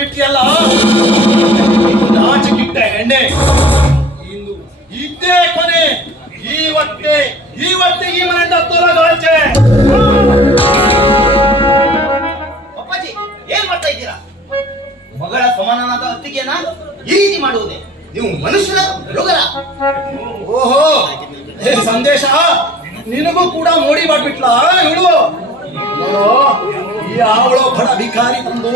ಧ್ವಂಸ ಮಾಡಿದ್ಬಿಟ್ಟಿಯಲ್ಲ ನಾಚಿಕಿಟ್ಟ ಹೆಣ್ಣೆ ಇಂದು ಇದ್ದೇ ಕೊನೆ. ಇವತ್ತೇ ಇವತ್ತೇ ಈ ಮನೆಯಿಂದ ತೊಲಗಾಚೆ ಅಪ್ಪಾಜಿ ಏನ್ ಮಾಡ್ತಾ ಇದ್ದೀರಾ? ಮಗಳ ಸಮಾನನಾದ ಅತ್ತಿಗೆನ ಈ ರೀತಿ ಮಾಡುವುದೇ? ನೀವು ಮನುಷ್ಯರ ಮೃಗರ. ಓಹೋ ಸಂದೇಶ ನಿನಗೂ ಕೂಡ ಮೋಡಿ ಮಾಡ್ಬಿಟ್ಲ? ಇವಳು ಈ ಅವಳು ಬಡ ಭಿಕಾರಿ ತಂದು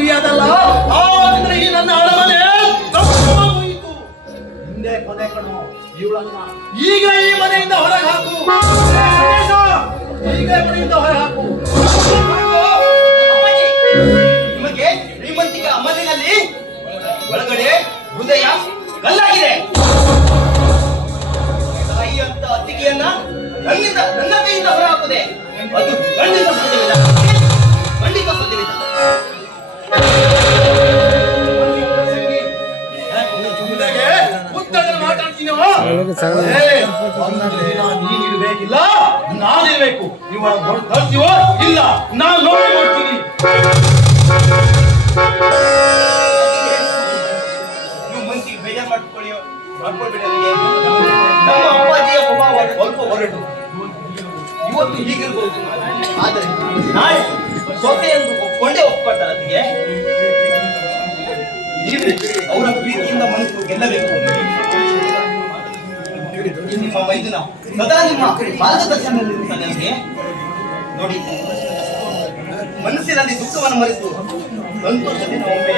ಮದುವೆಯಾದಲ್ಲ? ಆವಾಗಿಂದ ಈ ನನ್ನ ಹೋಯಿತು. ಹಿಂದೆ ಕೊನೆ ಕಣೋ ಇವಳನ್ನ ಈಗ ಈ ಮನೆಯಿಂದ ಹೊರಗೆ ಹಾಕು. ಈಗ ಮನೆಯಿಂದ ಹೊರಗೆ ಹಾಕು. ನಿಮಗೆ ಶ್ರೀಮಂತಿಗೆ ಅಮಲಿನಲ್ಲಿ ಒಳಗಡೆ ಹೃದಯ ಕಲ್ಲಾಗಿದೆ ತಾಯಿ ಅಂತ ಅತ್ತಿಗೆಯನ್ನ ನನ್ನಿಂದ ನನ್ನ ಕೈಯಿಂದ ಹೊರ ಹಾಕುದೆ ಅದು ಖಂಡಿತ ಸಾಧ್ಯವಿಲ್ಲ ಖಂಡಿತ ಸಾಧ್ಯವಿಲ್ಲ ಉದ್ದದ ಮಾತಾಡ್ತೀನಿ ನೀನ್ ಇರ್ಬೇಕಿಲ್ಲ ನಾನಿರ್ಬೇಕು. ನೀವು ಕಳ್ತೀವೋ ಇಲ್ಲ, ನಾನು ನೋಡಿ ನೋಡ್ತೀನಿ. ನೀವು ಮನಸ್ಸಿಗೆ ಬೇಜಾರು ಮಾಡ್ಕೊಳ್ಳಿ. ನಮ್ಮ ಅಪ್ಪಾಜಿಯ ಸ್ವಲ್ಪ ಹೊರಟು. ಇವತ್ತು ಹೀಗಿರ್ಬೋದು. ಆದರೆ ನಾಳೆ ಸೊಸೆ ಎಂದು ಒಪ್ಕೊಂಡೇ ಒಪ್ಕೊಳ್ತಾರೆ ಅದಕ್ಕೆ. ಅವರ ಪ್ರೀತಿಯಿಂದ ಮನಸ್ಸು ಗೆಲ್ಲಬೇಕು. ನಿಮ್ಮ ವೈದ್ಯನ ಸದಾ ನಿಮ್ಮ ಮಾರ್ಗದರ್ಶನದಲ್ಲಿರುತ್ತಾನೆ ನನಗೆ ನೋಡಿ ಮನಸ್ಸಿನಲ್ಲಿ ದುಃಖವನ್ನು ಮರೆತು ಸಂತೋಷದಿಂದ ಒಮ್ಮೆ